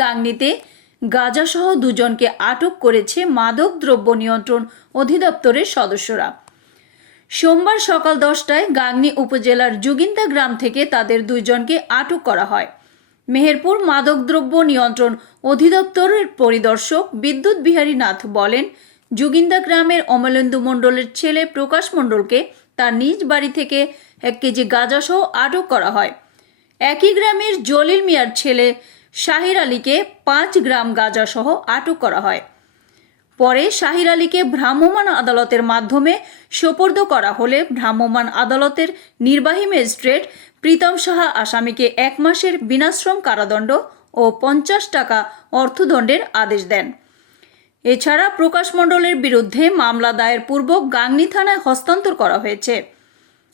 গাংনীতে গাঁজাসহ দুজনকে আটক করেছে মাদক দ্রব্য নিয়ন্ত্রণ অধিদপ্তরের সদস্যরা। সোমবার সকাল দশটায় গাংনী উপজেলার জুগিন্দা গ্রাম থেকে তাদের দুইজনকে আটক করা হয়। মেহেরপুর মাদকদ্রব্য নিয়ন্ত্রণ অধিদপ্তরের পরিদর্শক বিদ্যুৎ বিহারী নাথ বলেন, জুগিন্দা গ্রামের অমলেন্দু মণ্ডলের ছেলে প্রকাশ মণ্ডলকে তার নিজ বাড়ি থেকে এক কেজি গাঁজাসহ আটক করা হয়। একই গ্রামের জলিল মিয়ার ছেলে শাহির আলীকে পাঁচ গ্রাম গাঁজাসহ আটক করা হয়। পরে শাহির আলীকে ভ্রাম্যমাণ আদালতের মাধ্যমে সোপর্দ করা হলে ভ্রাম্যমাণ আদালতের নির্বাহী ম্যাজিস্ট্রেট প্রীতম সাহা আসামিকে এক মাসের বিনাশ্রম কারাদণ্ড ও পঞ্চাশ টাকা অর্থদণ্ডের আদেশ দেন। এছাড়া প্রকাশ মণ্ডলের বিরুদ্ধে মামলা দায়ের পূর্বক গাংনী থানায় হস্তান্তর করা হয়েছে।